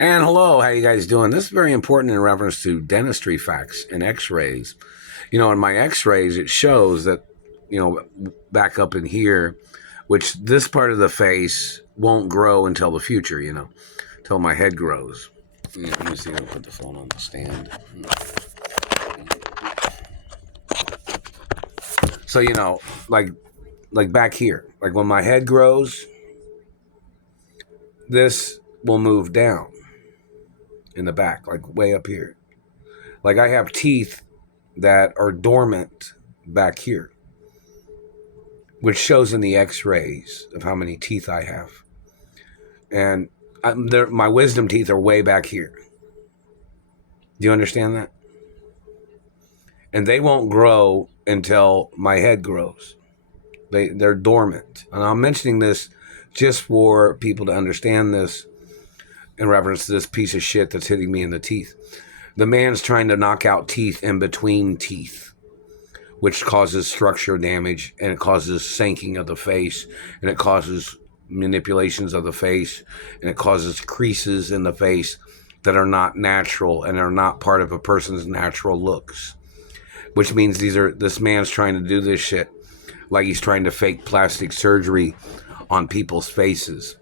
And hello, how you guys doing? This is very important in reference to dentistry facts and x-rays. In my x-rays, it shows that, back up in here, which this part of the face won't grow until the future, until my head grows. Let me see if I put the phone on the stand. So, like back here, like when my head grows, this will move down in the back, like way up here. Like I have teeth that are dormant back here, which shows in the x-rays of how many teeth I have. And my wisdom teeth are way back here. Do you understand that? And they won't grow until my head grows. They're dormant. And I'm mentioning this just for people to understand this in reference to this piece of shit that's hitting me in the teeth. The man's trying to knock out teeth in between teeth, which causes structure damage, and it causes sinking of the face, and it causes manipulations of the face, and it causes creases in the face that are not natural and are not part of a person's natural looks. Which means this man's trying to do this shit like he's trying to fake plastic surgery on people's faces.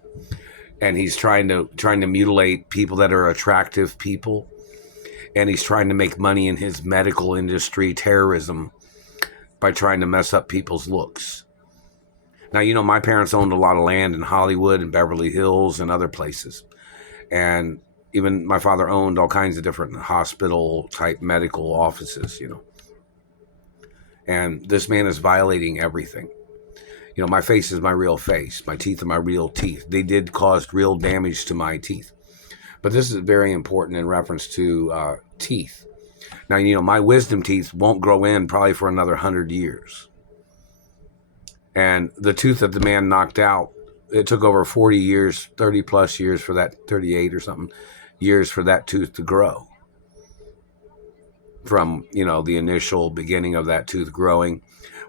And he's trying to mutilate people that are attractive people. And he's trying to make money in his medical industry terrorism by trying to mess up people's looks. Now, my parents owned a lot of land in Hollywood and Beverly Hills and other places. And even my father owned all kinds of different hospital-type medical offices, And this man is violating everything. My face is my real face. My teeth are my real teeth. They did cause real damage to my teeth. But this is very important in reference to teeth. Now, my wisdom teeth won't grow in probably for another 100 years. And the tooth that the man knocked out, it took over 40 years, 30 plus years for that, 38 or something years for that tooth to grow. From, the initial beginning of that tooth growing.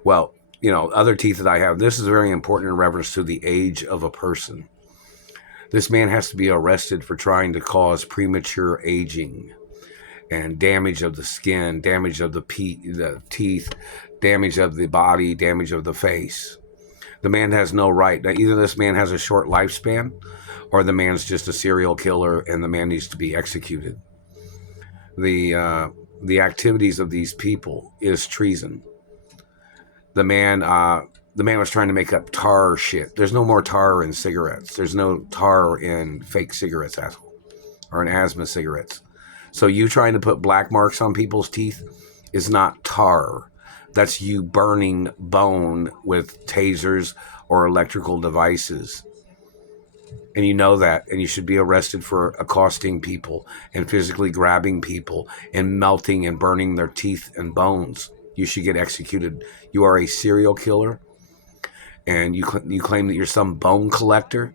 Well, other teeth that I have, this is very important in reference to the age of a person. This man has to be arrested for trying to cause premature aging and damage of the skin, damage of the teeth, damage of the body, damage of the face. The man has no right. Now, either this man has a short lifespan or the man's just a serial killer and the man needs to be executed. The activities of these people is treason. The man was trying to make up tar shit. There's no more tar in cigarettes. There's no tar in fake cigarettes, asshole, or in asthma cigarettes. So you trying to put black marks on people's teeth is not tar. That's you burning bone with tasers or electrical devices. And you know that, and you should be arrested for accosting people and physically grabbing people and melting and burning their teeth and bones. You should get executed. You are a serial killer, and you claim that you're some bone collector.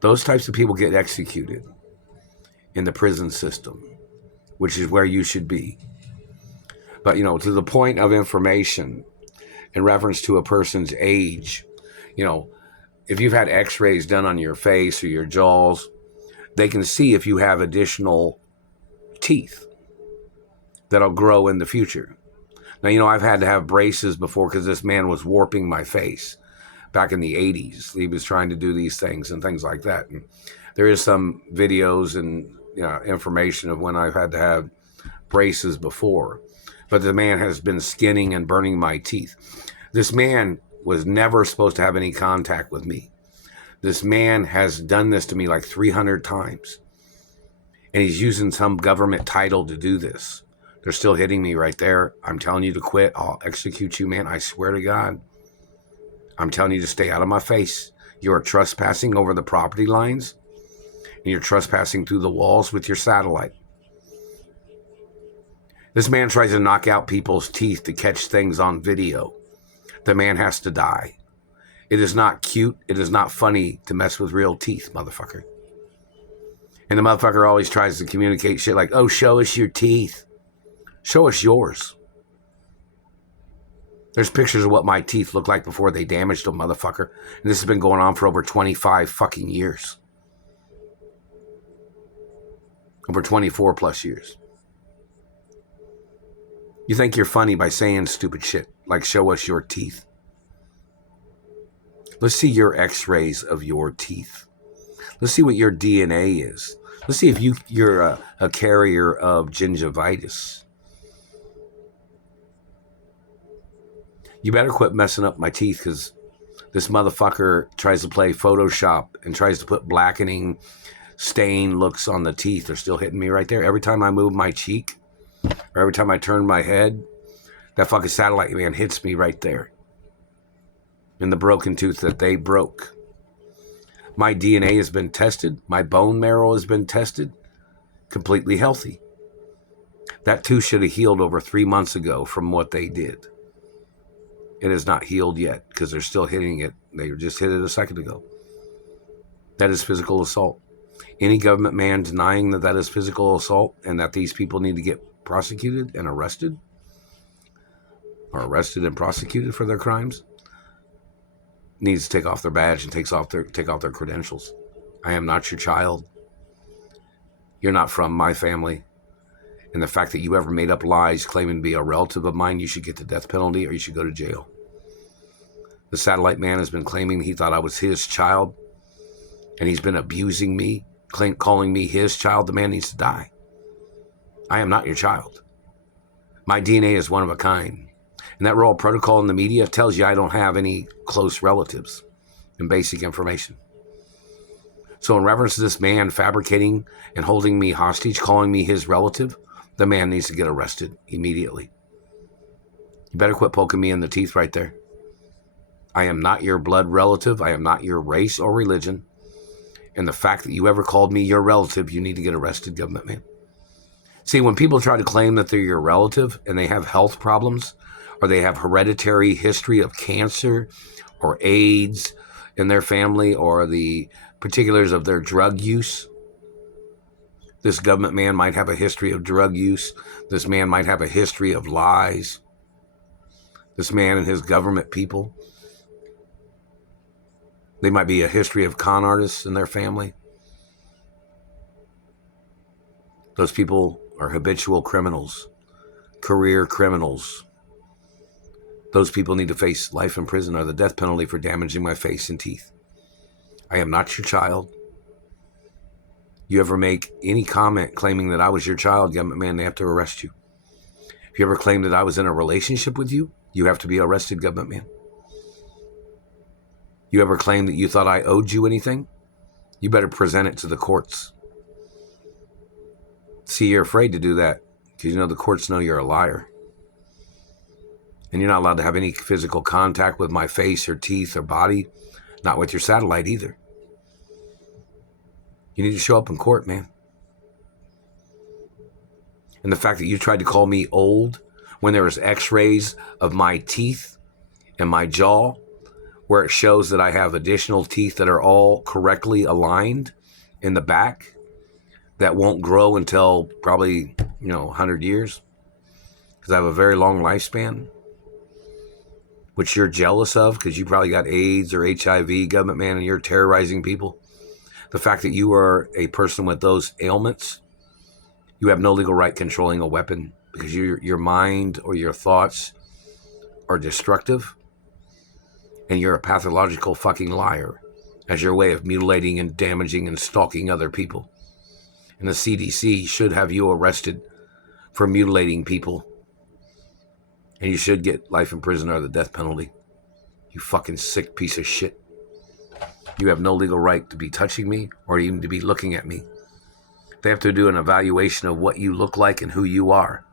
Those types of people get executed in the prison system, which is where you should be. But, to the point of information in reference to a person's age, if you've had x-rays done on your face or your jaws, they can see if you have additional teeth that'll grow in the future. Now, I've had to have braces before because this man was warping my face back in the 80s. He was trying to do these things and things like that. And there is some videos and information of when I've had to have braces before. But the man has been skinning and burning my teeth. This man was never supposed to have any contact with me. This man has done this to me like 300 times. And he's using some government title to do this. They're still hitting me right there. I'm telling you to quit. I'll execute you, man. I swear to God. I'm telling you to stay out of my face. You are trespassing over the property lines. And you're trespassing through the walls with your satellite. This man tries to knock out people's teeth to catch things on video. The man has to die. It is not cute. It is not funny to mess with real teeth, motherfucker. And the motherfucker always tries to communicate shit like, oh, show us your teeth. Show us yours. There's pictures of what my teeth look like before they damaged them, motherfucker. And this has been going on for over 25 fucking years. over 24 plus years. You think you're funny by saying stupid shit, like show us your teeth. Let's see your x-rays of your teeth. Let's see what your DNA is. Let's see if you're a carrier of gingivitis. You better quit messing up my teeth, because this motherfucker tries to play Photoshop and tries to put blackening stain looks on the teeth. They're still hitting me right there. Every time I move my cheek, or every time I turn my head, that fucking satellite man hits me right there in the broken tooth that they broke. My DNA has been tested. My bone marrow has been tested. Completely healthy. That tooth should have healed over 3 months ago from what they did. It is not healed yet because they're still hitting it. They just hit it a second ago. That is physical assault. Any government man denying that that is physical assault and that these people need to get prosecuted and arrested, or arrested and prosecuted for their crimes, needs to take off their badge and take off their credentials. I am not your child. You're not from my family. And the fact that you ever made up lies claiming to be a relative of mine, you should get the death penalty or you should go to jail. The satellite man has been claiming he thought I was his child, and he's been abusing me, calling me his child. The man needs to die. I am not your child. My DNA is one of a kind. And that raw protocol in the media tells you I don't have any close relatives and basic information. So in reference to this man fabricating and holding me hostage, calling me his relative, the man needs to get arrested immediately. You better quit poking me in the teeth right there. I am not your blood relative. I am not your race or religion. And the fact that you ever called me your relative, you need to get arrested, government man. See, when people try to claim that they're your relative and they have health problems, or they have hereditary history of cancer or AIDS in their family, or the particulars of their drug use. This government man might have a history of drug use. This man might have a history of lies. This man and his government people, they might be a history of con artists in their family. Those people are habitual criminals, career criminals. Those people need to face life in prison or the death penalty for damaging my face and teeth. I am not your child. You ever make any comment claiming that I was your child, government man, they have to arrest you. If you ever claim that I was in a relationship with you, you have to be arrested, government man. You ever claim that you thought I owed you anything? You better present it to the courts. See, you're afraid to do that because you know the courts know you're a liar. And you're not allowed to have any physical contact with my face or teeth or body, not with your satellite either. You need to show up in court, man. And the fact that you tried to call me old when there was x-rays of my teeth and my jaw, where it shows that I have additional teeth that are all correctly aligned in the back that won't grow until probably, 100 years, because I have a very long lifespan, which you're jealous of because you probably got AIDS or HIV, government man, and you're terrorizing people. The fact that you are a person with those ailments, you have no legal right controlling a weapon because your mind or your thoughts are destructive, and you're a pathological fucking liar as your way of mutilating and damaging and stalking other people. And the CDC should have you arrested for mutilating people. And you should get life in prison or the death penalty. You fucking sick piece of shit. You have no legal right to be touching me or even to be looking at me. They have to do an evaluation of what you look like and who you are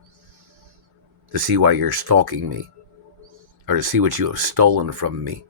to see why you're stalking me or to see what you have stolen from me.